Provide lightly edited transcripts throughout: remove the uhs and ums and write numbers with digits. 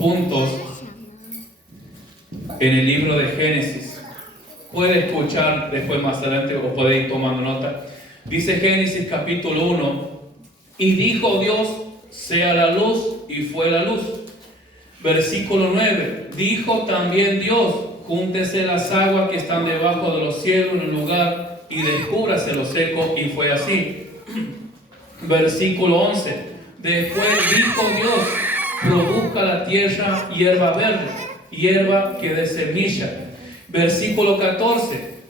puntos en el libro de Génesis. Puede escuchar después más adelante o puede ir tomando nota. Dice Génesis capítulo 1: y dijo Dios, sea la luz, y fue la luz. Versículo 9: dijo también Dios, júntese las aguas que están debajo de los cielos en un lugar, y descúbrase lo seco, y fue así. Versículo 11: después dijo Dios, produzca la tierra hierba verde, hierba que dé semilla. Versículo 14: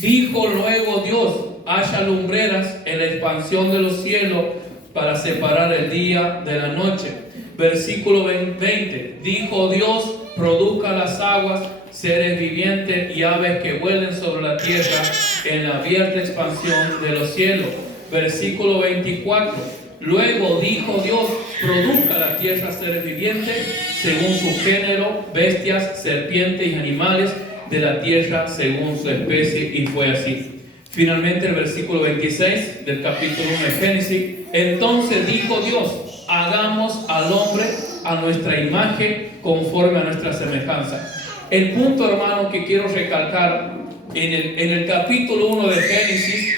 dijo luego Dios, haya lumbreras en la expansión de los cielos para separar el día de la noche. Versículo 20: dijo Dios, produzca las aguas, seres vivientes y aves que vuelen sobre la tierra en la abierta expansión de los cielos. Versículo 24: luego dijo Dios, produzca la tierra seres vivientes según su género, bestias, serpientes y animales de la tierra según su especie, y fue así. Finalmente el versículo 26 del capítulo 1 de Génesis: entonces dijo Dios, hagamos al hombre a nuestra imagen, conforme a nuestra semejanza. El punto, hermano, que quiero recalcar, en el capítulo 1 de Génesis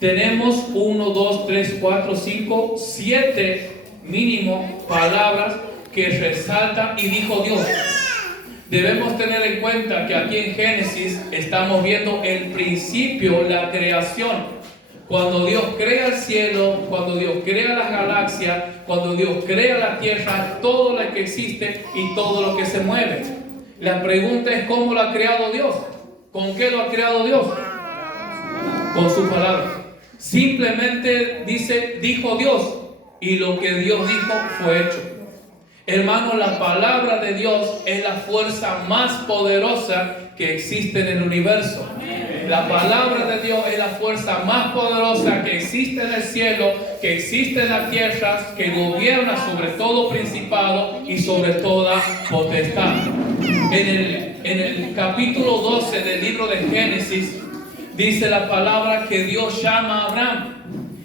tenemos 1, 2, 3, 4, 5, 7 mínimo palabras que resaltan y dijo Dios. Debemos tener en cuenta que aquí en Génesis estamos viendo el principio, la creación. Cuando Dios crea el cielo, cuando Dios crea las galaxias, cuando Dios crea la tierra, todo lo que existe y todo lo que se mueve. La pregunta es: ¿cómo lo ha creado Dios? ¿Con qué lo ha creado Dios? Con su palabra. Simplemente dijo Dios, y lo que Dios dijo fue hecho. Hermano, la palabra de Dios es la fuerza más poderosa que existe en el universo. La palabra de Dios es la fuerza más poderosa que existe en el cielo, que existe en la tierra, que gobierna sobre todo principado y sobre toda potestad. En el capítulo 12 del libro de Génesis dice la palabra que Dios llama a Abraham.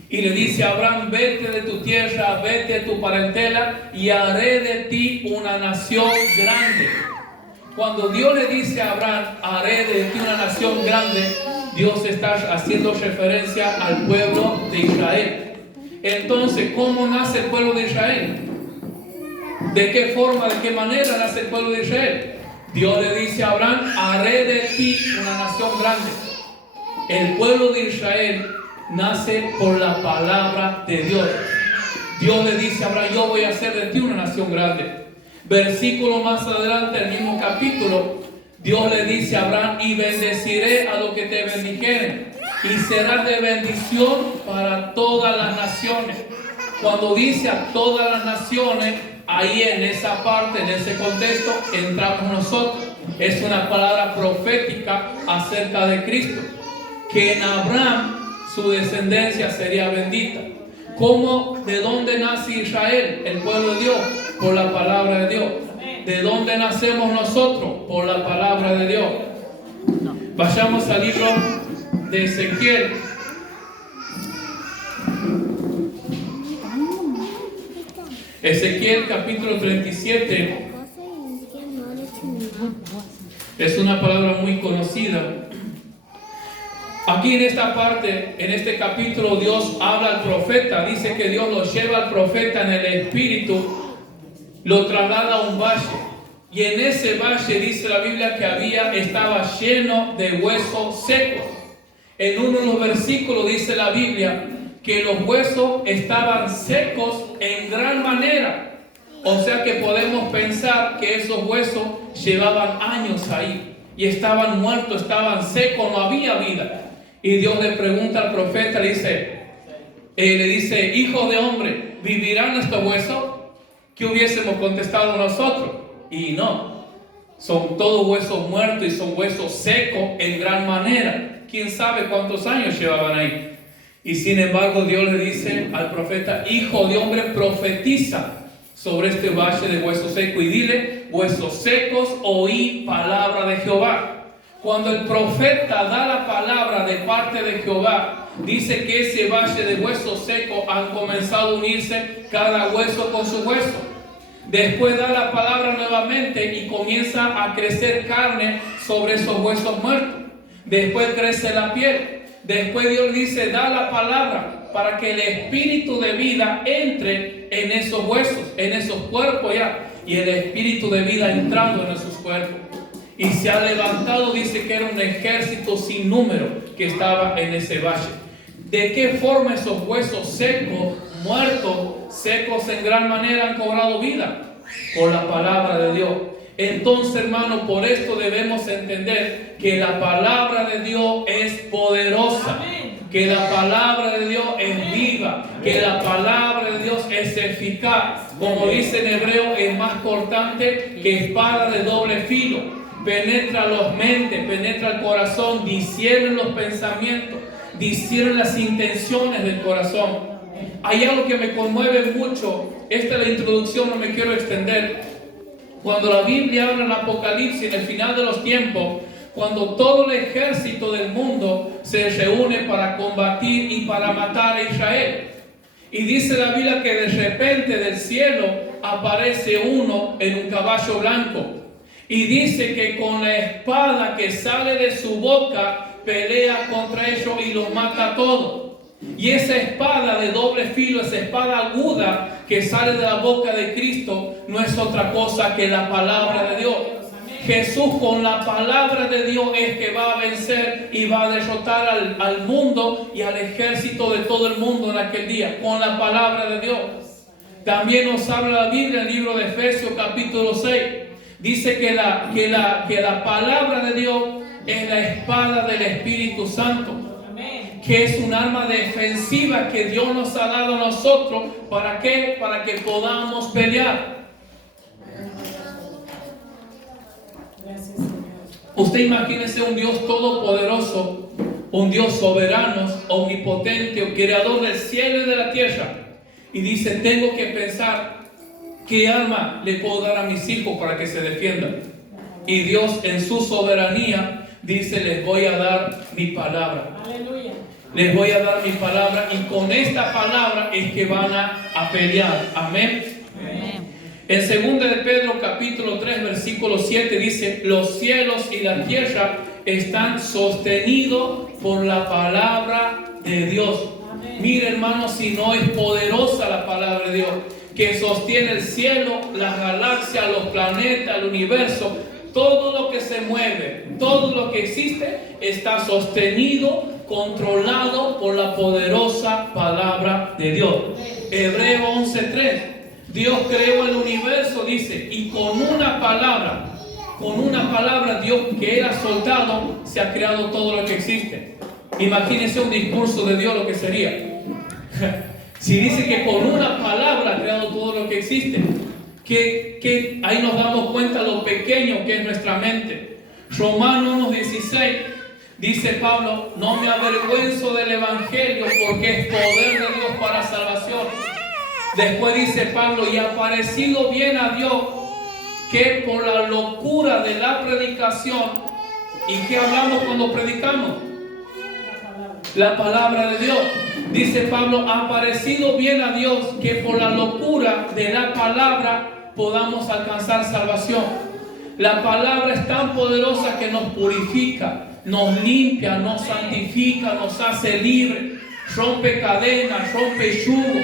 Y le dice a Abraham: vete de tu tierra, vete de tu parentela, y haré de ti una nación grande. Cuando Dios le dice a Abraham: haré de ti una nación grande, Dios está haciendo referencia al pueblo de Israel. Entonces, ¿cómo nace el pueblo de Israel? ¿De qué forma, de qué manera nace el pueblo de Israel? Dios le dice a Abraham: haré de ti una nación grande. El pueblo de Israel nace por la palabra de Dios. Dios le dice a Abraham: yo voy a hacer de ti una nación grande. Versículo más adelante, el mismo capítulo, Dios le dice a Abraham: y bendeciré a los que te bendijeren, y serás de bendición para todas las naciones. Cuando dice a todas las naciones, ahí en esa parte, en ese contexto, entramos nosotros. Es una palabra profética acerca de Cristo, que en Abraham su descendencia sería bendita. ¿Cómo? ¿De dónde nace Israel, el pueblo de Dios? Por la palabra de Dios. ¿De dónde nacemos nosotros? Por la palabra de Dios. Vayamos al libro de Ezequiel. Ezequiel capítulo 37. Es una palabra muy conocida. Aquí en esta parte, en este capítulo, Dios habla al profeta. Dice que Dios lo lleva al profeta en el espíritu, lo traslada a un valle. Y en ese valle dice la Biblia que estaba lleno de huesos secos. En uno de los versículos dice la Biblia que los huesos estaban secos en gran manera. O sea que podemos pensar que esos huesos llevaban años ahí y estaban muertos, estaban secos, no había vida. Y Dios le pregunta al profeta, le dice: hijo de hombre, ¿vivirán estos huesos? ¿Qué hubiésemos contestado nosotros? Y no, son todos huesos muertos y son huesos secos en gran manera. ¿Quién sabe cuántos años llevaban ahí? Y sin embargo Dios le dice al profeta: hijo de hombre, profetiza sobre este valle de huesos secos y dile: huesos secos, oí palabra de Jehová. Cuando el profeta da la palabra de parte de Jehová, dice que ese valle de huesos secos han comenzado a unirse cada hueso con su hueso. Después da la palabra solamente y comienza a crecer carne sobre esos huesos muertos. Después crece la piel. Después Dios dice, da la palabra para que el espíritu de vida entre en esos huesos, en esos cuerpos ya. Y el espíritu de vida entrando en esos cuerpos. Y se ha levantado, dice que era un ejército sin número que estaba en ese valle. ¿De qué forma esos huesos secos, muertos, secos en gran manera han cobrado vida? Por la palabra de Dios. Entonces, hermano, por esto debemos entender que la palabra de Dios es poderosa. Que la palabra de Dios es viva. Que la palabra de Dios es eficaz. Como dice en hebreo, es más cortante que espada de doble filo. Penetra las mentes, penetra el corazón, discierne los pensamientos, discierne las intenciones del corazón. Hay algo que me conmueve mucho. Esta es la introducción, no me quiero extender. Cuando la Biblia habla en Apocalipsis, en el final de los tiempos, cuando todo el ejército del mundo se reúne para combatir y para matar a Israel. Y dice la Biblia que de repente del cielo aparece uno en un caballo blanco. Y dice que con la espada que sale de su boca pelea contra ellos y los mata a todos. Y esa espada de doble filo, esa espada aguda que sale de la boca de Cristo, no es otra cosa que la palabra de Dios. Jesús con la palabra de Dios es que va a vencer y va a derrotar al mundo y al ejército de todo el mundo en aquel día, con la palabra de Dios. También nos habla la Biblia en el libro de Efesios capítulo 6. Dice que la palabra de Dios es la espada del Espíritu Santo, que es un arma defensiva que Dios nos ha dado a nosotros. ¿Para qué? Para que podamos pelear. Usted imagínese un Dios todopoderoso, un Dios soberano, omnipotente, creador del cielo y de la tierra. Y dice, tengo que pensar qué arma le puedo dar a mis hijos para que se defiendan. Y Dios en su soberanía dice, les voy a dar mi palabra. Aleluya. Les voy a dar mi palabra y con esta palabra es que van a pelear. Amén. Amén. En 2 de Pedro capítulo 3 versículo 7 dice, los cielos y la tierra están sostenidos por la palabra de Dios. Amén. Mire, hermano, si no es poderosa la palabra de Dios, que sostiene el cielo, las galaxias, los planetas, el universo. Todo lo que se mueve, todo lo que existe está sostenido, controlado por la poderosa palabra de Dios. Hebreo 11:3. Dios creó el universo, dice, y con una palabra Dios que Él ha soltado, se ha creado todo lo que existe. Imagínense un discurso de Dios lo que sería. Si dice que con una palabra ha creado todo lo que existe. Que ahí nos damos cuenta lo pequeño que es nuestra mente. Romanos 1:16 dice Pablo, no me avergüenzo del evangelio porque es poder de Dios para salvación. Después dice Pablo, y ha parecido bien a Dios que por la locura de la predicación. ¿Y qué hablamos cuando predicamos? La palabra de Dios. Dice Pablo, ha parecido bien a Dios que por la locura de la palabra podamos alcanzar salvación. La palabra es tan poderosa que nos purifica, nos limpia, nos santifica, nos hace libre, rompe cadenas, rompe yugo,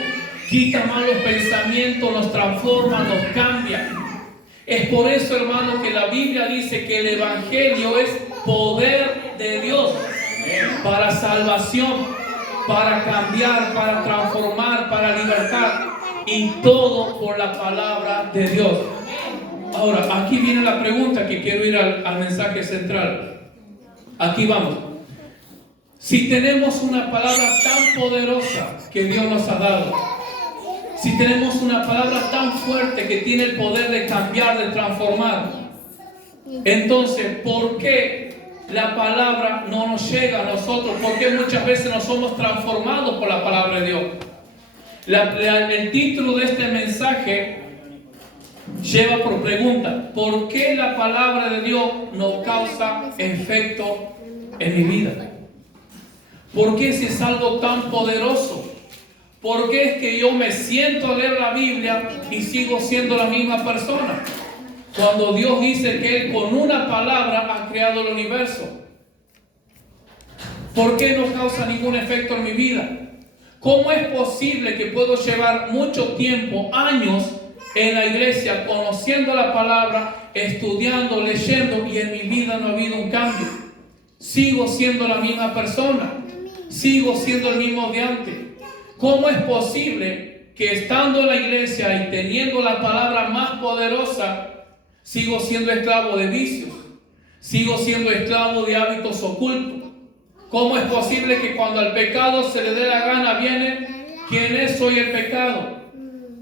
quita malos pensamientos, nos transforma, nos cambia. Es por eso, hermano, que la Biblia dice que el evangelio es poder de Dios para salvación, para cambiar, para transformar, para libertar, y todo por la palabra de Dios. Ahora, aquí viene la pregunta que quiero ir al mensaje central. Aquí vamos. Si tenemos una palabra tan poderosa que Dios nos ha dado, si tenemos una palabra tan fuerte que tiene el poder de cambiar, de transformar, entonces, ¿por qué la palabra no nos llega a nosotros? ¿Por qué muchas veces no somos transformados por la palabra de Dios? El título de este mensaje lleva por pregunta, ¿por qué la palabra de Dios no causa efecto en mi vida? ¿Por qué si es algo tan poderoso? ¿Por qué es que yo me siento a leer la Biblia y sigo siendo la misma persona? Cuando Dios dice que Él con una palabra ha creado el universo. ¿Por qué no causa ningún efecto en mi vida? ¿Cómo es posible que puedo llevar mucho tiempo, años en la iglesia, conociendo la palabra, estudiando, leyendo, y en mi vida no ha habido un cambio? Sigo siendo la misma persona. Sigo siendo el mismo de antes. ¿Cómo es posible que estando en la iglesia y teniendo la palabra más poderosa, sigo siendo esclavo de vicios? Sigo siendo esclavo de hábitos ocultos. ¿Cómo es posible que cuando al pecado se le dé la gana viene? ¿Quién es? Soy el pecado.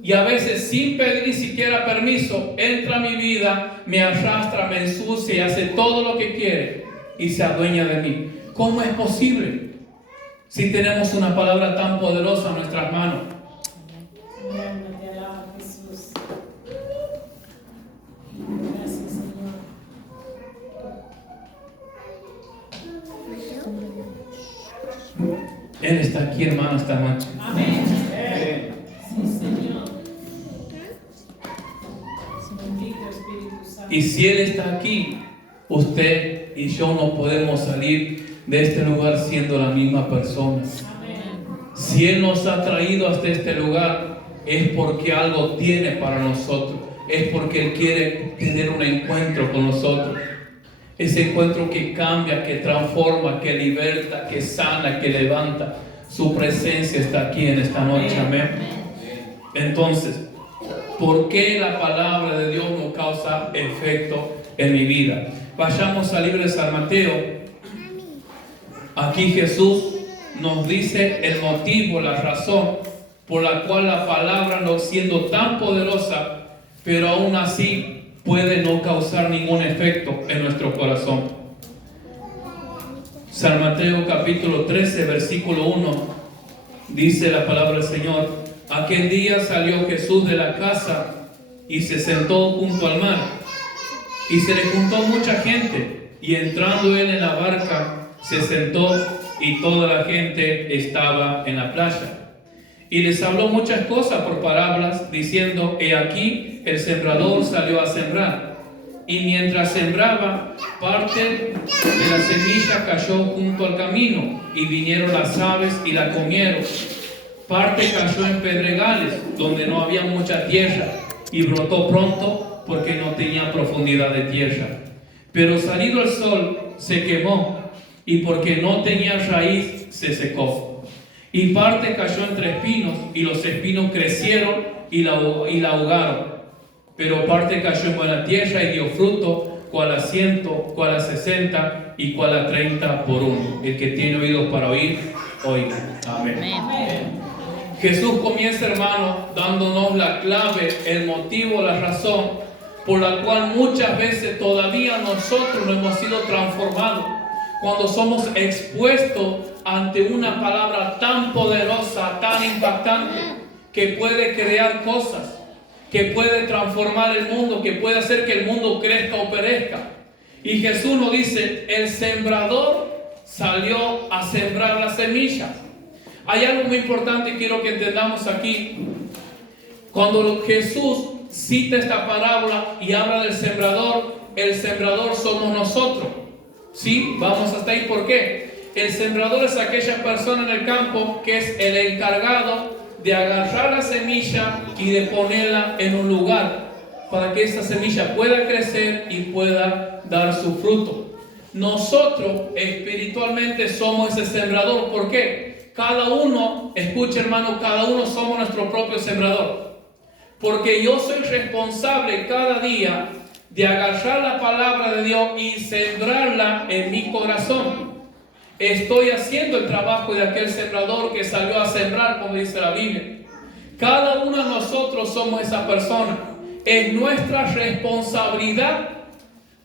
Y a veces sin pedir ni siquiera permiso, entra a mi vida, me arrastra, me ensucia y hace todo lo que quiere y se adueña de mí. ¿Cómo es posible? Si tenemos una palabra tan poderosa en nuestras manos. Gracias, Señor. Él está aquí, hermano, esta noche. Amén. Sí, Señor. Bendito Espíritu Santo. Y si Él está aquí, usted y yo no podemos salir de este lugar siendo la misma persona. Amén. Si Él nos ha traído hasta este lugar, es porque algo tiene para nosotros. Es porque Él quiere tener un encuentro con nosotros. Ese encuentro que cambia, que transforma, que liberta, que sana, que levanta. Su presencia está aquí en esta noche. Amén. Entonces, ¿por qué la palabra de Dios no causa efecto en mi vida? Vayamos al libro de San Mateo. Aquí Jesús nos dice el motivo, la razón por la cual la palabra, no siendo tan poderosa, pero aún así puede no causar ningún efecto en nuestro corazón. San Mateo capítulo 13, versículo 1, dice la palabra del Señor: aquel día salió Jesús de la casa y se sentó junto al mar, y se le juntó mucha gente, y entrando él en la barca, se sentó, y toda la gente estaba en la playa. Y les habló muchas cosas por parábolas, diciendo: he aquí, el sembrador salió a sembrar. Y mientras sembraba, parte de la semilla cayó junto al camino, y vinieron las aves y la comieron. Parte cayó en pedregales, donde no había mucha tierra, y brotó pronto, porque no tenía profundidad de tierra. Pero salido el sol, se quemó, y porque no tenía raíz, se secó. Y parte cayó entre espinos, y los espinos crecieron y la ahogaron. Pero parte cayó en buena tierra y dio fruto, cual a 100, cual a 60 y cual a 30 por uno. El que tiene oídos para oír, oiga. Amén. Amén. Jesús comienza, hermano, dándonos la clave, el motivo, la razón por la cual muchas veces todavía nosotros no hemos sido transformados. Cuando somos expuestos ante una palabra tan poderosa, tan impactante, que puede crear cosas, que puede transformar el mundo, que puede hacer que el mundo crezca o perezca. Y Jesús nos dice: el sembrador salió a sembrar la semilla. Hay algo muy importante que quiero que entendamos aquí. Cuando Jesús cita esta parábola y habla del sembrador, el sembrador somos nosotros. ¿Sí? Vamos hasta ahí. ¿Por qué? El sembrador es aquella persona en el campo que es el encargado de agarrar la semilla y de ponerla en un lugar para que esa semilla pueda crecer y pueda dar su fruto. Nosotros espiritualmente somos ese sembrador. ¿Por qué? Cada uno, escucha hermano, cada uno somos nuestro propio sembrador. Porque yo soy responsable cada día de agarrar la palabra de Dios y sembrarla en mi corazón. Estoy haciendo el trabajo de aquel sembrador que salió a sembrar, como dice la Biblia. Cada uno de nosotros somos esa persona. Es nuestra responsabilidad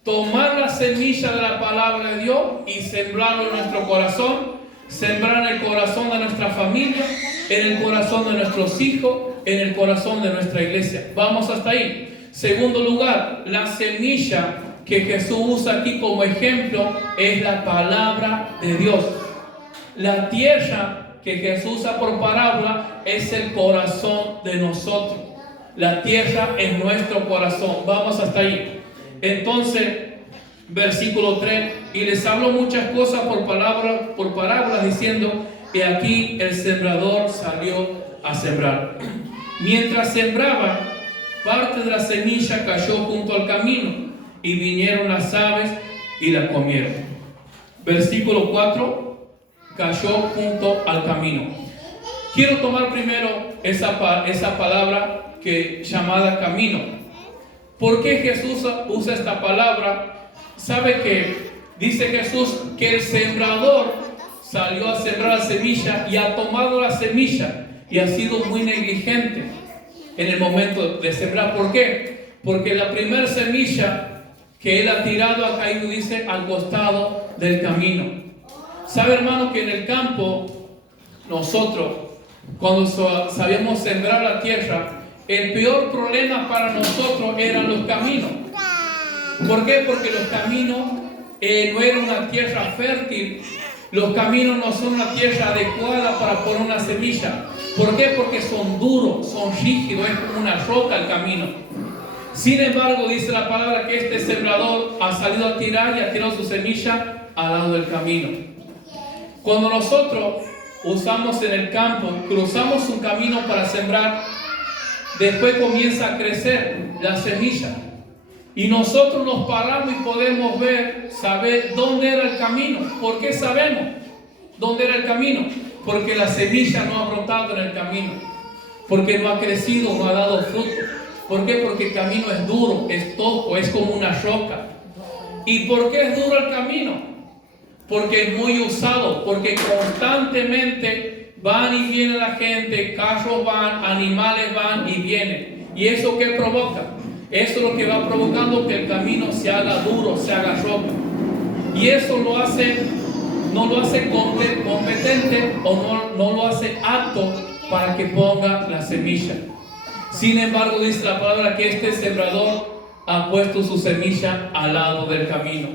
tomar la semilla de la palabra de Dios y sembrarlo en nuestro corazón, sembrar en el corazón de nuestra familia, en el corazón de nuestros hijos, en el corazón de nuestra iglesia. Vamos hasta ahí. Segundo lugar, la semilla que Jesús usa aquí como ejemplo es la palabra de Dios. La tierra que Jesús usa por parábola es el corazón de nosotros. La tierra es nuestro corazón. Vamos hasta ahí. Entonces, versículo 3, y les habló muchas cosas por parábolas, diciendo que aquí el sembrador salió a sembrar. Mientras sembraba, parte de la semilla cayó junto al camino, y vinieron las aves y la comieron. Versículo 4, cayó junto al camino. Quiero tomar primero esa palabra llamada camino. ¿Por qué Jesús usa esta palabra? ¿Sabe que dice Jesús que el sembrador salió a sembrar la semilla y ha tomado la semilla y ha sido muy negligente en el momento de sembrar? ¿Por qué? Porque la primera semilla que él ha tirado ha caído, dice, al costado del camino. ¿Sabe, hermano, que en el campo nosotros, cuando sabíamos sembrar la tierra, el peor problema para nosotros eran los caminos? ¿Por qué? Porque los caminos no eran una tierra fértil. Los caminos no son una tierra adecuada para poner una semilla. ¿Por qué? Porque son duros, son rígidos, es como una roca el camino. Sin embargo, dice la palabra que este sembrador ha salido a tirar y ha tirado su semilla al lado del camino. Cuando nosotros usamos en el campo, cruzamos un camino para sembrar, después comienza a crecer la semilla. Y nosotros nos paramos y podemos saber dónde era el camino. ¿Por qué sabemos dónde era el camino? Porque la semilla no ha brotado en el camino. Porque no ha crecido, no ha dado fruto. ¿Por qué? Porque el camino es duro, es tosco, es como una roca. ¿Y por qué es duro el camino? Porque es muy usado, porque constantemente van y viene la gente, carros van, animales van y vienen. ¿Y eso qué provoca? Eso es lo que va provocando que el camino se haga duro, se haga roca. Y eso no lo hace competente o no lo hace apto para que ponga la semilla. Sin embargo, dice la palabra que este sembrador ha puesto su semilla al lado del camino.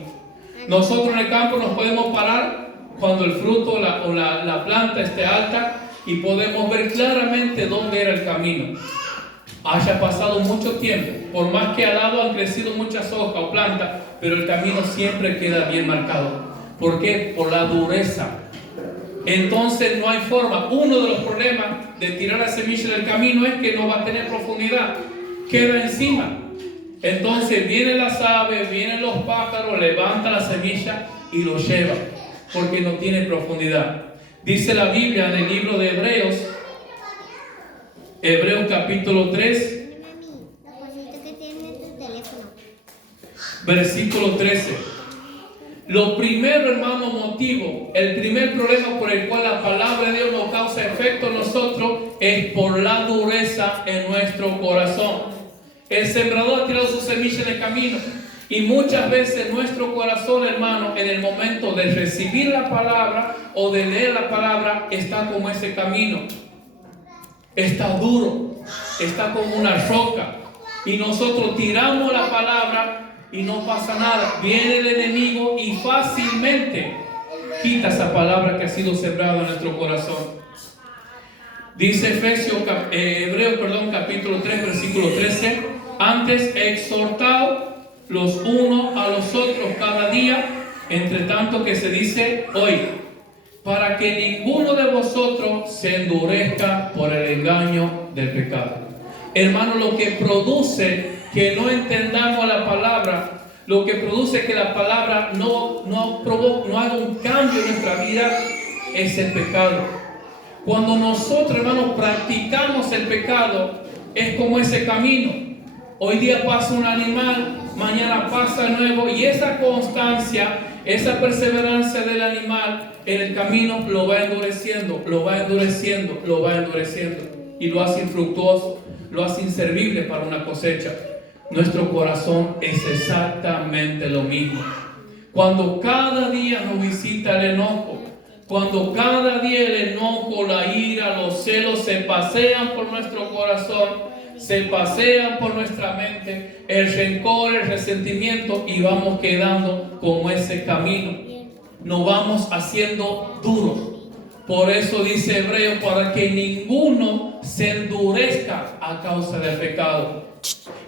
Nosotros en el campo nos podemos parar cuando el fruto o la planta esté alta y podemos ver claramente dónde era el camino. Haya pasado mucho tiempo, por más que al lado han crecido muchas hojas o plantas, pero el camino siempre queda bien marcado. ¿Por qué? Por la dureza. Entonces no hay forma. Uno de los problemas de tirar la semilla del camino es que no va a tener profundidad, queda encima. Entonces vienen las aves, vienen los pájaros, levantan la semilla y lo llevan, porque no tiene profundidad. Dice la Biblia en el libro de Hebreos capítulo 3, versículo 13. Lo primero, hermano, motivo, el primer problema por el cual la palabra de Dios no causa efecto en nosotros es por la dureza en nuestro corazón. El sembrador ha tirado su semilla en el camino y muchas veces nuestro corazón, hermano, en el momento de recibir la palabra o de leer la palabra, está como ese camino. Está duro, está como una roca y nosotros tiramos la palabra y no pasa nada. Viene el enemigo y fácilmente quita esa palabra que ha sido sembrada en nuestro corazón. Dice Hebreos capítulo 3, versículo 13. Antes exhortado los unos a los otros cada día, entre tanto que se dice hoy, para que ninguno de vosotros se endurezca por el engaño del pecado. Hermano, lo que produce que no entendamos la palabra, lo que produce que la palabra no haga un cambio en nuestra vida, es el pecado. Cuando nosotros, hermanos, practicamos el pecado, es como ese camino. Hoy día pasa un animal, mañana pasa el nuevo, y esa constancia, esa perseverancia del animal en el camino lo va endureciendo, y lo hace infructuoso, lo hace inservible para una cosecha. Nuestro corazón es exactamente lo mismo. Cuando cada día nos visita el enojo, cuando cada día el enojo, la ira, los celos se pasean por nuestro corazón, se pasean por nuestra mente, el rencor, el resentimiento, y vamos quedando como ese camino. Nos vamos haciendo duros. Por eso dice Hebreo, para que ninguno se endurezca a causa del pecado.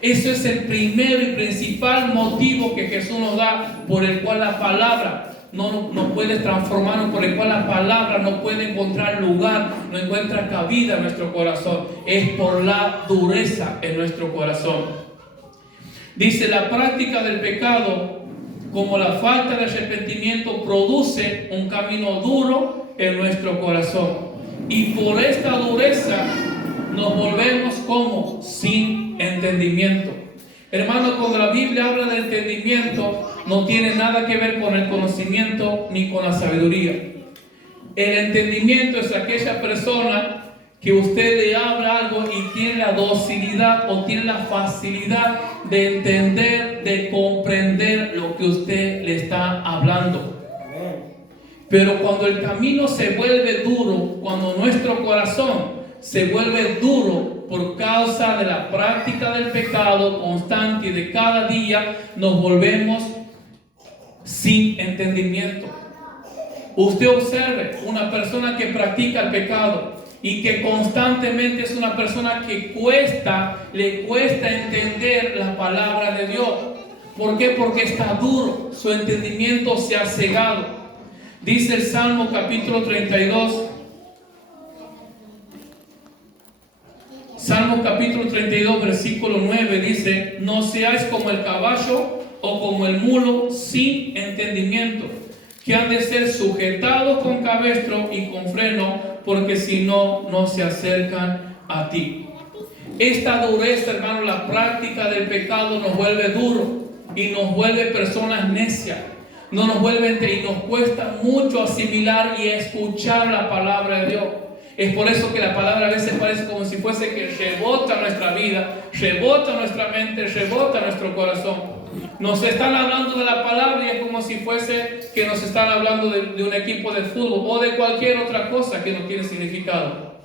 Eso es el primero y principal motivo motivo que Jesús nos da por el cual la palabra no puede transformarnos, por el cual la palabra no puede encontrar lugar, no encuentra cabida en nuestro corazón, es por la dureza en nuestro corazón. Dice, la práctica del pecado, como la falta de arrepentimiento, produce un camino duro en nuestro corazón. Y por esta dureza nos volvemos como sin entendimiento. Hermano, cuando la Biblia habla de entendimiento, no tiene nada que ver con el conocimiento ni con la sabiduría. El entendimiento es aquella persona que usted le habla algo y tiene la docilidad o tiene la facilidad de entender, de comprender lo que usted le está hablando. Pero cuando el camino se vuelve duro, cuando nuestro corazón se vuelve duro por causa de la práctica del pecado constante y de cada día, nos volvemos sin entendimiento. Usted observe una persona que practica el pecado y que constantemente es una persona que le cuesta entender la palabra de Dios. ¿Por qué? Porque está duro, su entendimiento se ha cegado. Dice el Salmo capítulo 32, Salmo capítulo 32, versículo 9, dice: no seáis como el caballo o como el mulo sin entendimiento, que han de ser sujetados con cabestro y con freno, porque si no, no se acercan a ti. Esta dureza, hermano, la práctica del pecado nos vuelve duro y nos vuelve personas necias. No nos vuelve y nos cuesta mucho asimilar y escuchar la palabra de Dios. Es por eso que la palabra a veces parece como si fuese que rebota nuestra vida, rebota nuestra mente, rebota nuestro corazón. Nos están hablando de la palabra y es como si fuese que nos están hablando de un equipo de fútbol o de cualquier otra cosa que no tiene significado.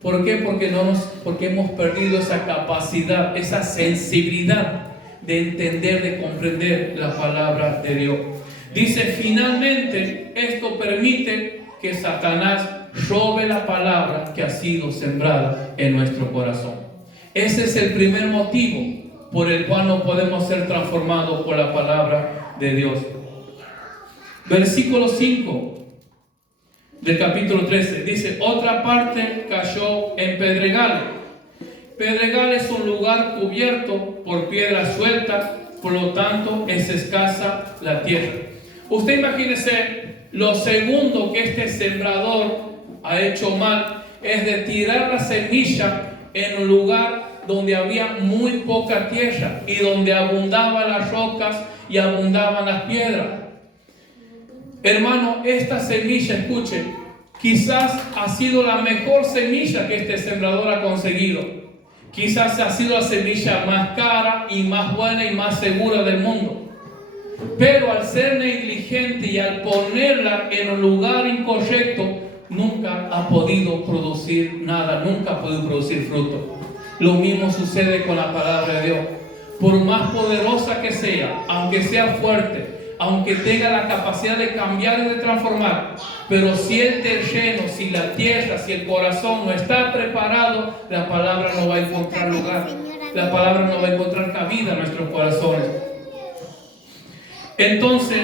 ¿Por qué? Porque hemos perdido esa capacidad, esa sensibilidad de entender, de comprender la palabra de Dios. Dice, finalmente, esto permite que Satanás robe la palabra que ha sido sembrada en nuestro corazón. Ese es el primer motivo por el cual no podemos ser transformados por la palabra de Dios. Versículo 5 del capítulo 13 dice: otra parte cayó en pedregales. Pedregal es un lugar cubierto por piedra suelta, por lo tanto es escasa la tierra. Usted imagínese lo segundo que este sembrador ha hecho mal, es de tirar la semilla en un lugar donde había muy poca tierra y donde abundaban las rocas y abundaban las piedras. Hermano, esta semilla, escuche, quizás ha sido la mejor semilla que este sembrador ha conseguido. Quizás ha sido la semilla más cara y más buena y más segura del mundo. Pero al ser negligente y al ponerla en un lugar incorrecto, nunca ha podido producir nada, nunca ha podido producir fruto. Lo mismo sucede con la palabra de Dios. Por más poderosa que sea, aunque sea fuerte, aunque tenga la capacidad de cambiar y de transformar, pero si el terreno, si la tierra, si el corazón no está preparado, la palabra no va a encontrar lugar. La palabra no va a encontrar cabida en nuestros corazones. Entonces,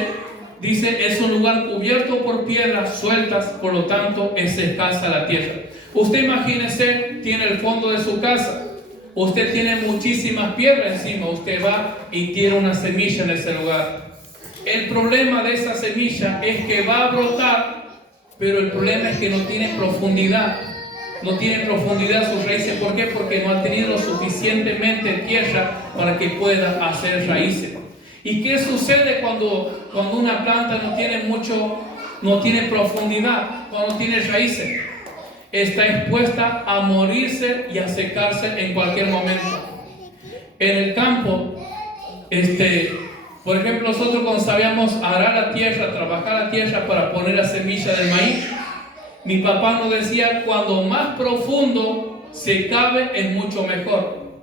dice, es un lugar cubierto por piedras sueltas, por lo tanto es escasa la tierra. Usted imagínese, tiene el fondo de su casa, usted tiene muchísimas piedras encima, usted va y tira una semilla en ese lugar. El problema de esa semilla es que va a brotar, pero el problema es que no tiene profundidad. No tiene profundidad sus raíces. ¿Por qué? Porque no ha tenido lo suficientemente tierra para que pueda hacer raíces. ¿Y qué sucede cuando una planta no tiene profundidad, cuando no tiene raíces? Está expuesta a morirse y a secarse en cualquier momento. En el campo, por ejemplo, nosotros cuando sabíamos arar la tierra, trabajar la tierra para poner la semilla del maíz, mi papá nos decía, cuando más profundo se cabe es mucho mejor.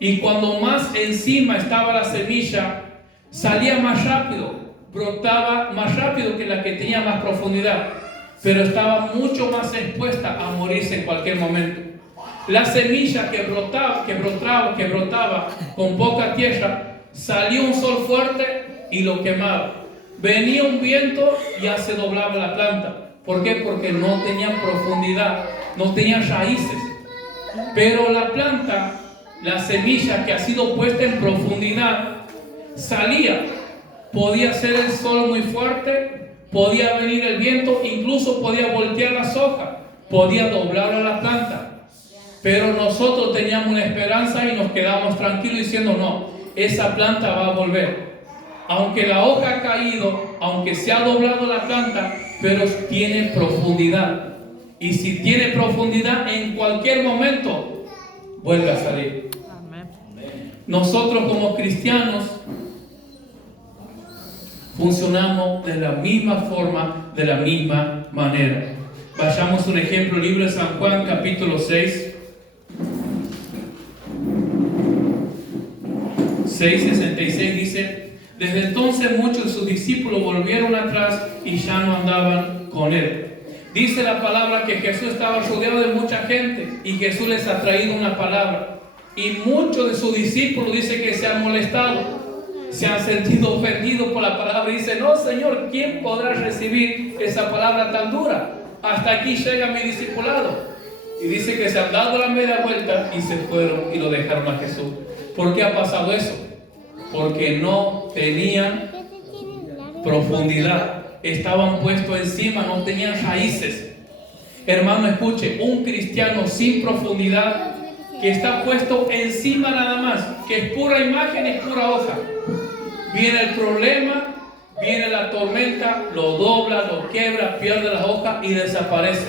Y cuando más encima estaba la semilla, salía más rápido, brotaba más rápido que la que tenía más profundidad, pero estaba mucho más expuesta a morirse en cualquier momento. La semilla que brotaba con poca tierra, Salía un sol fuerte y lo quemaba. Venía un viento y ya se doblaba la planta. ¿Por qué? Porque no tenía profundidad, no tenía raíces. Pero la planta, la semilla que ha sido puesta en profundidad, salía. Podía ser el sol muy fuerte, podía venir el viento, incluso podía voltear las hojas, podía doblar a la planta. Pero nosotros teníamos una esperanza y nos quedamos tranquilos diciendo, no, esa planta va a volver. Aunque la hoja ha caído, aunque se ha doblado la planta, pero tiene profundidad. Y si tiene profundidad, en cualquier momento vuelve a salir. Nosotros como cristianos funcionamos de la misma forma, de la misma manera. Vayamos un ejemplo, libro de San Juan, capítulo 6. 6:66 dice: desde entonces muchos de sus discípulos volvieron atrás y ya no andaban con él. Dice la palabra que Jesús estaba rodeado de mucha gente y Jesús les ha traído una palabra. Y muchos de sus discípulos dice que se han molestado, se han sentido ofendidos por la palabra y dicen: no, Señor, ¿quién podrá recibir esa palabra tan dura? Hasta aquí llega mi discipulado. Y dice que se han dado la media vuelta y se fueron y lo dejaron a Jesús. ¿Por qué ha pasado eso? Porque no tenían profundidad, estaban puestos encima, no tenían raíces. Hermano, escuche, un cristiano sin profundidad, que está puesto encima nada más, que es pura imagen, es pura hoja. Viene el problema, viene la tormenta, lo dobla, lo quiebra, pierde las hojas y desaparece.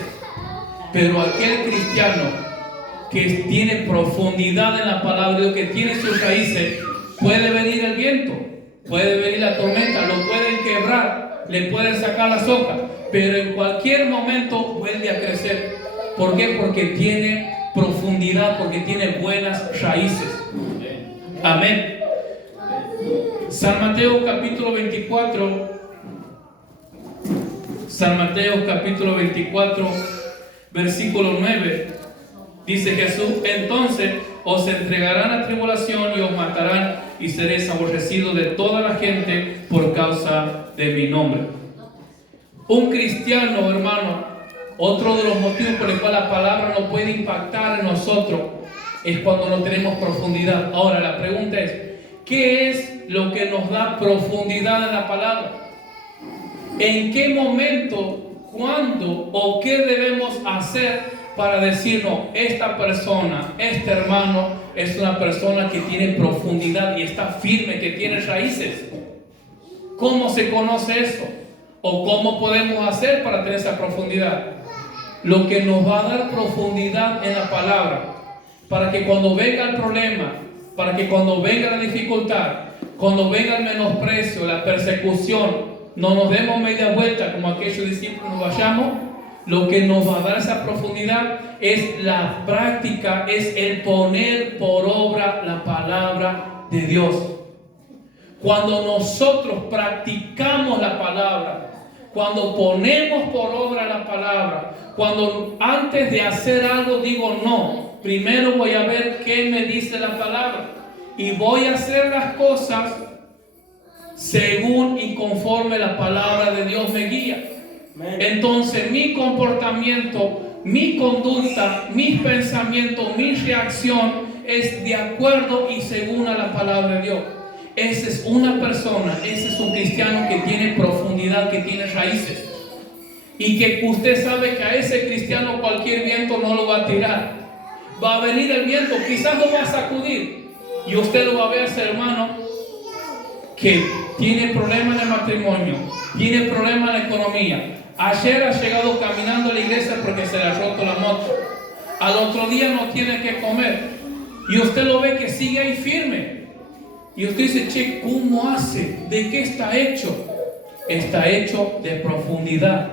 Pero aquel cristiano que tiene profundidad en la palabra de Dios, que tiene sus raíces, puede venir el viento, puede venir la tormenta, lo pueden quebrar, le pueden sacar las hojas, pero en cualquier momento vuelve a crecer. ¿Por qué? Porque tiene profundidad, porque tiene buenas raíces. Amén. San Mateo capítulo 24. San Mateo capítulo 24, versículo 9. Dice Jesús: entonces os entregarán a tribulación y os matarán y seréis aborrecidos de toda la gente por causa de mi nombre. Un cristiano, hermano, otro de los motivos por el cual la palabra no puede impactar en nosotros es cuando no tenemos profundidad. Ahora la pregunta es: ¿qué es lo que nos da profundidad en la palabra? ¿En qué momento, cuándo o qué debemos hacer para decir, no, esta persona, este hermano es una persona que tiene profundidad y está firme, que tiene raíces? ¿Cómo se conoce eso? ¿O cómo podemos hacer para tener esa profundidad? Lo que nos va a dar profundidad en la palabra, para que cuando venga el problema, para que cuando venga la dificultad, cuando venga el menosprecio, la persecución, no nos demos media vuelta como aquellos discípulos, nos vayamos. Lo que nos va a dar esa profundidad es la práctica, es el poner por obra la palabra de Dios. Cuando nosotros practicamos la palabra, cuando ponemos por obra la palabra, cuando antes de hacer algo digo no, primero voy a ver qué me dice la palabra y voy a hacer las cosas según y conforme la palabra de Dios me guía. Entonces mi comportamiento, mi conducta, mis pensamientos, mi reacción es de acuerdo y según a la palabra de Dios. Esa es una persona, ese es un cristiano que tiene profundidad, que tiene raíces. Y que usted sabe que a ese cristiano cualquier viento no lo va a tirar. Va a venir el viento, quizás lo va a sacudir. Y usted lo va a ver, ese hermano, que tiene problemas en el matrimonio, tiene problemas en la economía. Ayer ha llegado caminando a la iglesia porque se le ha roto la moto. Al otro día no tiene que comer. Y usted lo ve que sigue ahí firme. Y usted dice, che, ¿cómo hace? ¿De qué está hecho? Está hecho de profundidad.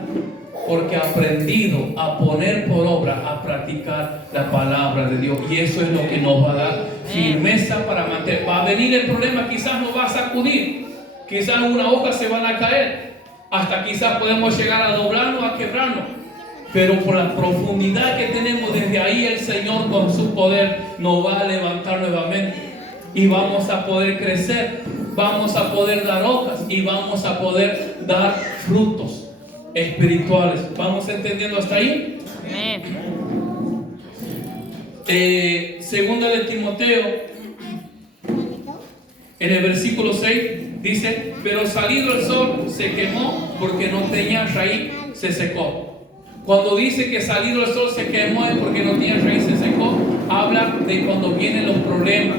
Porque ha aprendido a poner por obra, a practicar la palabra de Dios. Y eso es lo que nos va a dar firmeza para mantener. Va a venir el problema, quizás nos va a sacudir. Quizás algunas hojas se van a caer. Hasta quizás podemos llegar a doblarnos, a quebrarnos. Pero por la profundidad que tenemos desde ahí, el Señor con su poder nos va a levantar nuevamente. y vamos a poder crecer, vamos a poder dar hojas y vamos a poder dar frutos espirituales. ¿Vamos entendiendo hasta ahí? Segunda de Timoteo, en el versículo 6 dice: pero salido el sol se quemó porque no tenía raíz, se secó. Cuando dice que salido el sol se quemó es porque no tenía raíz, se secó. Habla de cuando vienen los problemas,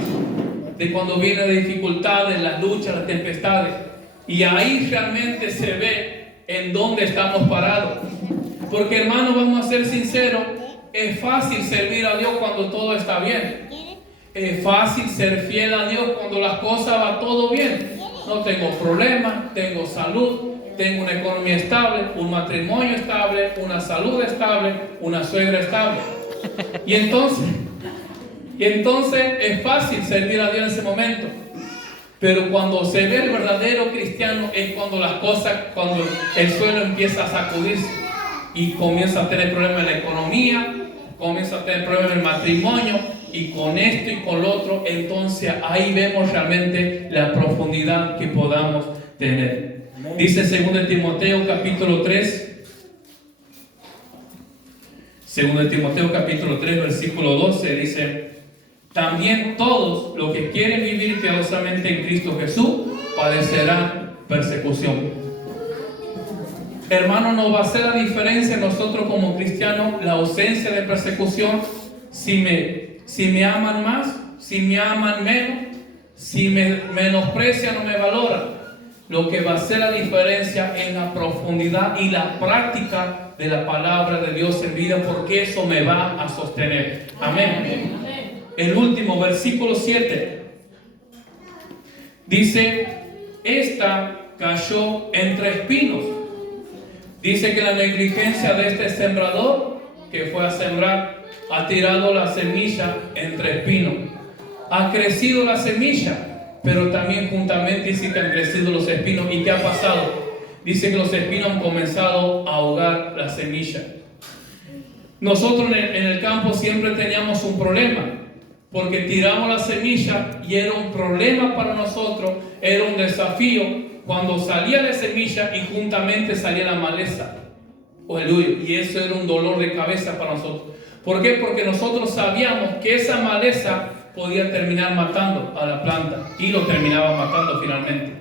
de cuando vienen las dificultades, las luchas, las tempestades. Y ahí realmente se ve en dónde estamos parados. Porque, hermanos, vamos a ser sinceros, es fácil servir a Dios cuando todo está bien. Es fácil ser fiel a Dios cuando las cosas van todo bien. No tengo problemas, tengo salud, tengo una economía estable, un matrimonio estable, una salud estable, una suegra estable. Y entonces es fácil servir a Dios en ese momento. Pero cuando se ve el verdadero cristiano es cuando las cosas, cuando el suelo empieza a sacudirse y comienza a tener problemas en la economía, comienza a tener problemas en el matrimonio, y con esto y con lo otro. Entonces ahí vemos realmente la profundidad que podamos tener. Dice 2 Timoteo capítulo 3, 2 Timoteo capítulo 3 versículo 12, dice: también todos los que quieren vivir piadosamente en Cristo Jesús padecerán persecución. Hermano, no va a ser la diferencia en nosotros como cristianos la ausencia de persecución si me aman más, si me aman menos, si me menosprecian o me valoran. Lo que va a hacer la diferencia es la profundidad y la práctica de la palabra de Dios en vida, porque eso me va a sostener. Amén. El último, versículo 7, dice: esta cayó entre espinos. Dice que la negligencia de este sembrador que fue a sembrar ha tirado la semilla entre espinos. Ha crecido la semilla, pero también juntamente dice que han crecido los espinos. ¿Y qué ha pasado? Dice que los espinos han comenzado a ahogar la semilla. Nosotros en el campo siempre teníamos un problema, porque tiramos la semilla y era un problema para nosotros, era un desafío cuando salía la semilla y juntamente salía la maleza. Aleluya. Y eso era un dolor de cabeza para nosotros. ¿Por qué? Porque nosotros sabíamos que esa maleza podía terminar matando a la planta y lo terminaba matando finalmente.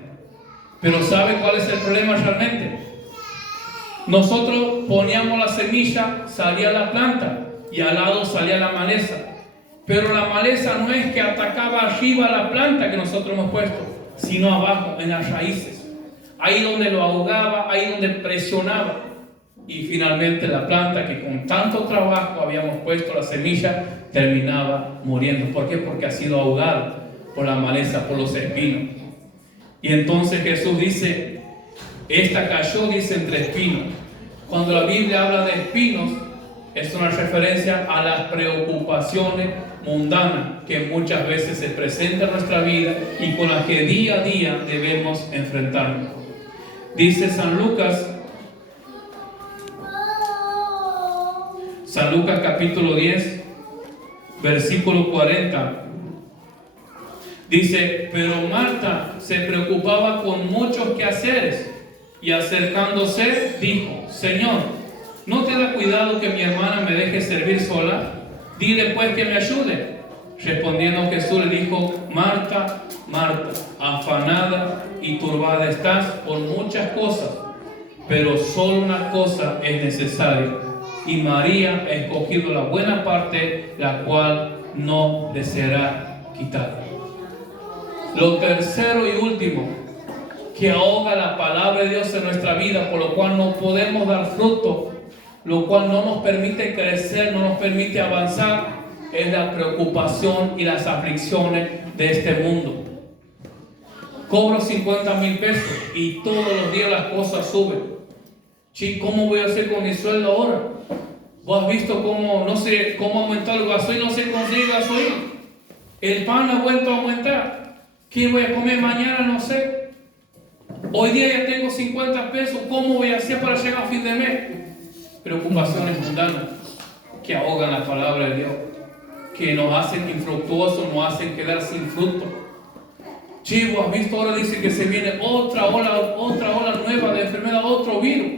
Pero ¿sabe cuál es el problema realmente? Nosotros poníamos la semilla, salía la planta y al lado salía la maleza. Pero la maleza no es que atacaba arriba la planta que nosotros hemos puesto, sino abajo, en las raíces. Ahí donde lo ahogaba, ahí donde presionaba. Y finalmente la planta que con tanto trabajo habíamos puesto la semilla, terminaba muriendo. ¿Por qué? Porque ha sido ahogada por la maleza, por los espinos. Y entonces Jesús dice: esta cayó, dice, entre espinos. Cuando la Biblia habla de espinos, es una referencia a las preocupaciones mundanas que muchas veces se presentan en nuestra vida y con las que día a día debemos enfrentarnos. Dice San Lucas capítulo 10, versículo 40. Dice: pero Marta se preocupaba con muchos quehaceres y acercándose dijo: Señor, ¿no te da cuidado que mi hermana me deje servir sola? Dile pues que me ayude. Respondiendo Jesús le dijo: Marta, Marta, afanada y turbada estás por muchas cosas, pero solo una cosa es necesaria, y María ha escogido la buena parte, la cual no le será quitada. Lo tercero y último que ahoga la palabra de Dios en nuestra vida, por lo cual no podemos dar fruto, lo cual no nos permite crecer, no nos permite avanzar, es la preocupación y las aflicciones de este mundo. Cobro 50,000 pesos y todos los días las cosas suben. Sí, ¿cómo voy a hacer con mi sueldo ahora? ¿Vos has visto cómo, no sé, cómo aumentó el gasoil? No se consigue gasoil. El pan ha vuelto a aumentar. ¿Qué voy a comer mañana? No sé. Hoy día ya tengo 50 pesos. ¿Cómo voy a hacer para llegar a fin de mes? Preocupaciones mundanas que ahogan la palabra de Dios, que nos hacen infructuosos, nos hacen quedar sin fruto. Chivo, ¿has visto? Ahora dice que se viene otra ola nueva de enfermedad, otro virus.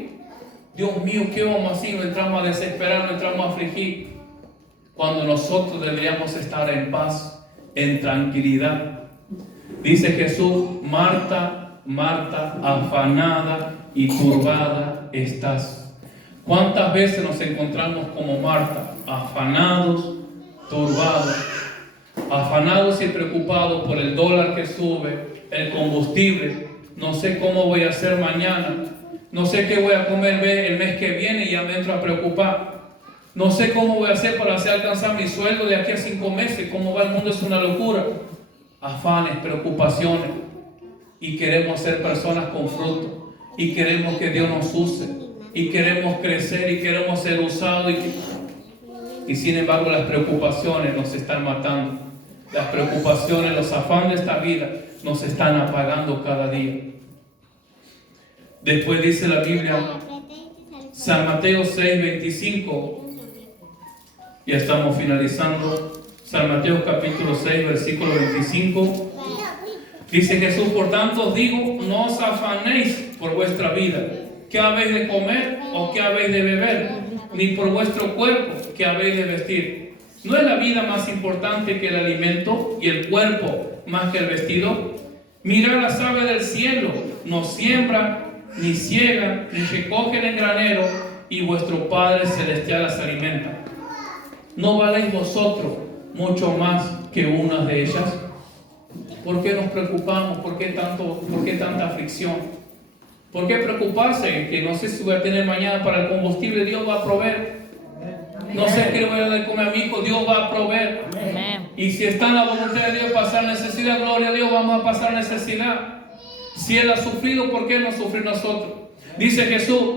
Dios mío, ¿qué vamos a hacer? Nos entramos a desesperar, nos entramos a afligir. Cuando nosotros deberíamos estar en paz, en tranquilidad. Dice Jesús, Marta, Marta, afanada y turbada estás. ¿Cuántas veces nos encontramos como Marta? Afanados, turbados y preocupados por el dólar que sube, el combustible. No sé cómo voy a hacer mañana. No sé qué voy a comer el mes que viene y ya me entro a preocupar. No sé cómo voy a hacer para hacer alcanzar mi sueldo de aquí a 5 meses. Cómo va el mundo es una locura. Afanes, preocupaciones. Y queremos ser personas con fruto. Y queremos que Dios nos use. Y queremos crecer y queremos ser usados. Y sin embargo las preocupaciones nos están matando. Las preocupaciones, los afanes de esta vida nos están apagando cada día. Después dice la Biblia, San Mateo 6:25. Ya estamos finalizando. San Mateo capítulo 6, versículo 25. Dice Jesús, por tanto os digo, no os afanéis por vuestra vida, qué habéis de comer o qué habéis de beber, ni por vuestro cuerpo, qué habéis de vestir. ¿No es la vida más importante que el alimento y el cuerpo más que el vestido? Mirad las aves del cielo, no siembran, ni ciegan, ni recogen en granero, y vuestro Padre Celestial las alimenta. ¿No valéis vosotros mucho más que unas de ellas? ¿Por qué nos preocupamos? ¿Por qué tanta aflicción? ¿Por qué preocuparse? Que no sé si voy a tener mañana para el combustible, Dios va a proveer. No sé qué le voy a dar de comer a mi hijo, Dios va a proveer. Y si está en la voluntad de Dios pasar necesidad, gloria a Dios, vamos a pasar necesidad. Si Él ha sufrido, ¿por qué no sufrir nosotros? Dice Jesús,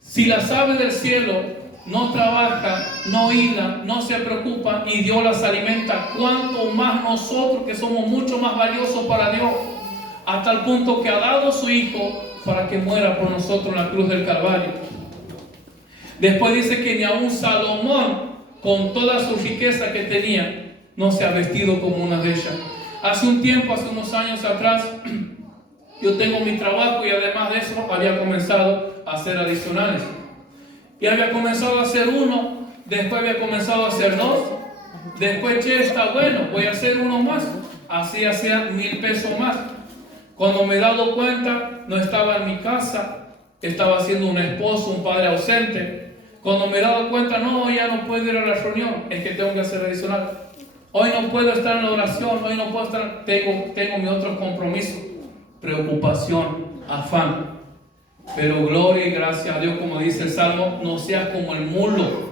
si las aves del cielo no trabajan, no hilan, no se preocupan y Dios las alimenta, ¿cuánto más nosotros que somos mucho más valiosos para Dios? Hasta el punto que ha dado a su Hijo para que muera por nosotros en la cruz del Calvario. Después dice que ni aun Salomón, con toda su riqueza que tenía, no se ha vestido como una de ellas. Hace unos años atrás, yo tengo mi trabajo y además de eso había comenzado a hacer adicionales. Y había comenzado a hacer uno, después había comenzado a hacer 2, después, está bueno, voy a hacer uno más. Así hacía 1,000 pesos más. Cuando me he dado cuenta, no estaba en mi casa, estaba siendo un esposo, un padre ausente. Cuando me he dado cuenta, no, ya no puedo ir a la reunión, es que tengo que hacer adicional. Hoy no puedo estar en la oración, hoy no puedo estar, tengo mi otro compromiso, preocupación, afán. Pero gloria y gracias a Dios, como dice el Salmo, no seas como el mulo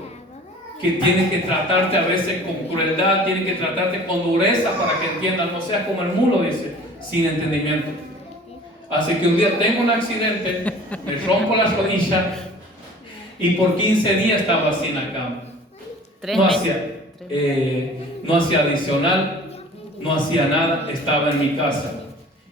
que tiene que tratarte a veces con crueldad, tiene que tratarte con dureza para que entiendas. No seas como el mulo, dice, sin entendimiento. Así que un día tengo un accidente, me rompo la rodilla y por 15 días estaba así en la cama. No hacía adicional, no hacía nada, estaba en mi casa.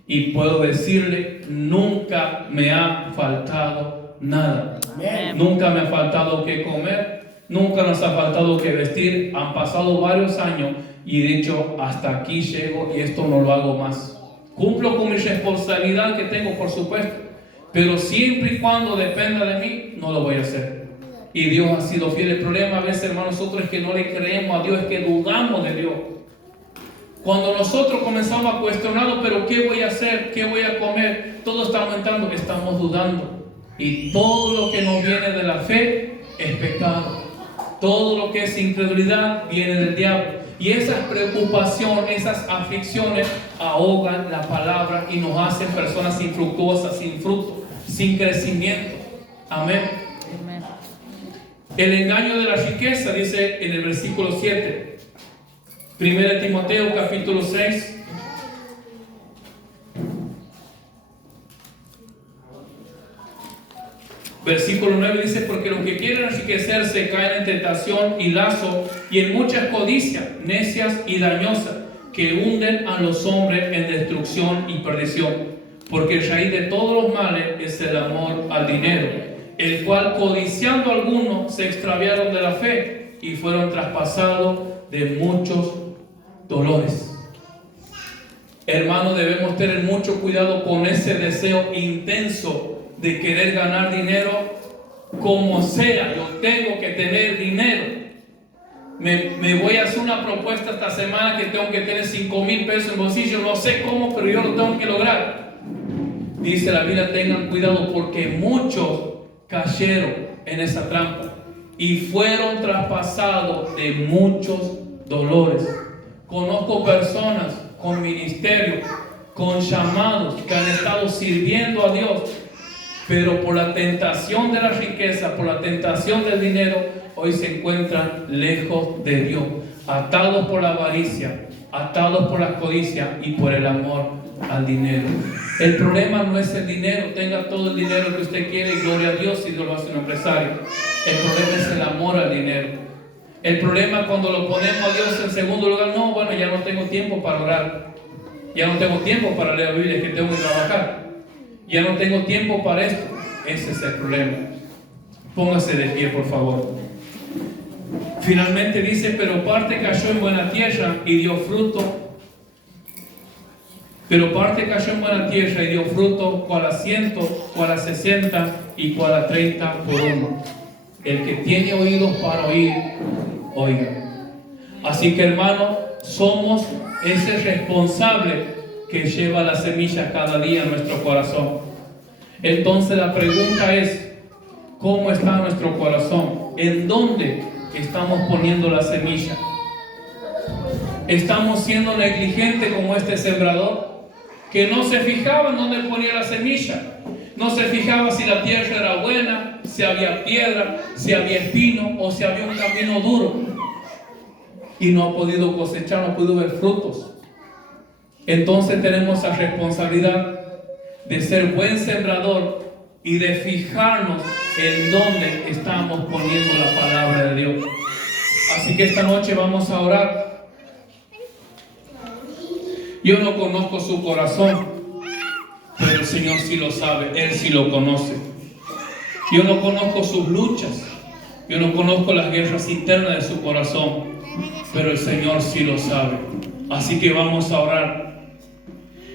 Y puedo decirle, nunca me ha faltado nada. Amén. Nunca me ha faltado que comer, nunca nos ha faltado que vestir. Han pasado varios años y he dicho, hasta aquí llego y esto no lo hago más. Cumplo con mi responsabilidad que tengo, por supuesto, pero siempre y cuando dependa de mí, no lo voy a hacer. Y Dios ha sido fiel. El problema a veces, hermanos, nosotros es que no le creemos a Dios, es que dudamos de Dios. Cuando nosotros comenzamos a cuestionarlo, pero ¿qué voy a hacer? ¿Qué voy a comer? Todo está aumentando, estamos dudando. Y todo lo que nos viene de la fe es pecado. Todo lo que es incredulidad viene del diablo. Y esas preocupaciones, esas aflicciones ahogan la palabra y nos hacen personas infructuosas, sin fruto, sin crecimiento. Amén. El engaño de la riqueza, dice en el versículo 7. 1 Timoteo capítulo 6. Versículo 9 dice, porque los que quieren enriquecerse caen en tentación y lazo y en muchas codicias necias y dañosas que hunden a los hombres en destrucción y perdición. Porque el raíz de todos los males es el amor al dinero, el cual codiciando algunos se extraviaron de la fe y fueron traspasados de muchos dolores. Hermanos, debemos tener mucho cuidado con ese deseo intenso de querer ganar dinero como sea. Yo tengo que tener dinero. Me voy a hacer una propuesta esta semana que tengo que tener 5,000 pesos en bolsillo. No sé cómo, pero yo lo tengo que lograr. Dice la Biblia, tengan cuidado porque muchos cayeron en esa trampa y fueron traspasados de muchos dolores. Conozco personas con ministerios, con llamados, que han estado sirviendo a Dios, pero por la tentación de la riqueza, por la tentación del dinero, hoy se encuentran lejos de Dios, atados por la avaricia, atados por la codicia y por el amor al dinero. El problema no es el dinero. Tenga todo el dinero que usted quiere y gloria a Dios si Dios lo hace un empresario. El problema es el amor al dinero. El problema es cuando lo ponemos a Dios en segundo lugar. No, bueno, ya no tengo tiempo para orar, ya no tengo tiempo para leer la Biblia, que tengo que trabajar, ya no tengo tiempo para esto. Ese es el problema. Póngase de pie, por favor. Finalmente dice, pero parte cayó en buena tierra y dio fruto. Pero parte cayó en buena tierra y dio fruto, cual a 100, cual a 60 y cual a 30 por uno. El que tiene oídos para oír, oiga. Así que, hermano, somos ese responsable que lleva la semilla cada día en nuestro corazón. Entonces la pregunta es, ¿cómo está nuestro corazón? ¿En dónde estamos poniendo la semilla? ¿Estamos siendo negligentes como este sembrador, que no se fijaba en dónde ponía la semilla? No se fijaba si la tierra era buena, si había piedra, si había espino o si había un camino duro. Y no ha podido cosechar, no ha podido ver frutos. Entonces tenemos la responsabilidad de ser buen sembrador y de fijarnos en dónde estamos poniendo la palabra de Dios. Así que esta noche vamos a orar. Yo no conozco su corazón, pero el Señor sí lo sabe, Él sí lo conoce. Yo no conozco sus luchas, yo no conozco las guerras internas de su corazón, pero el Señor sí lo sabe. Así que vamos a orar.